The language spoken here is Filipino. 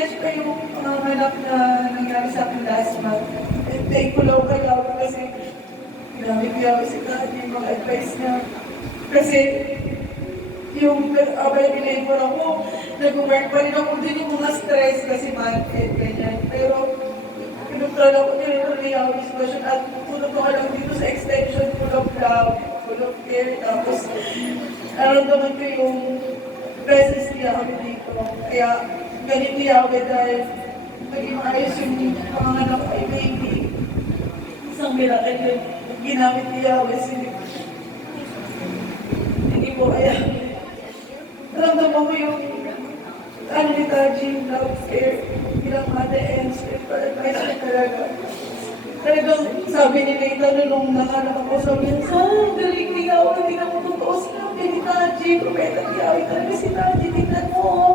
fresh pa yung panganganak na nangyari sa akin last month. And thankful ako kay Yahweh kasi ginamit niya ako si God, yung mga advice niya. Kasi yung available ko ako, nag-work pa rin ako din yung mga stress kasi month-end, ganyan. Pero pinuntulan ako nila ako yung sitwasyon at tulog ako lang dito sa extension, full of love, full of care. Tapos, naramdaman ko yung presence niya ako dito. Kaya, ganito niya ako dahil maging maayos yung mga anak ko ay baby. Isang miracle yun. Ginamit niya ako kasi hindi ko kaya. Naramdaman ko yung ano ni Taji, yung love, care, bilang mother and spiritual advisor talaga. Talagang sabi ni Nathan nung nanganak ako, sabi niya, galing niya ako, hindi na mo totoo sinabi ni Taji, propeta niya, talaga si Taji, tingnan mo,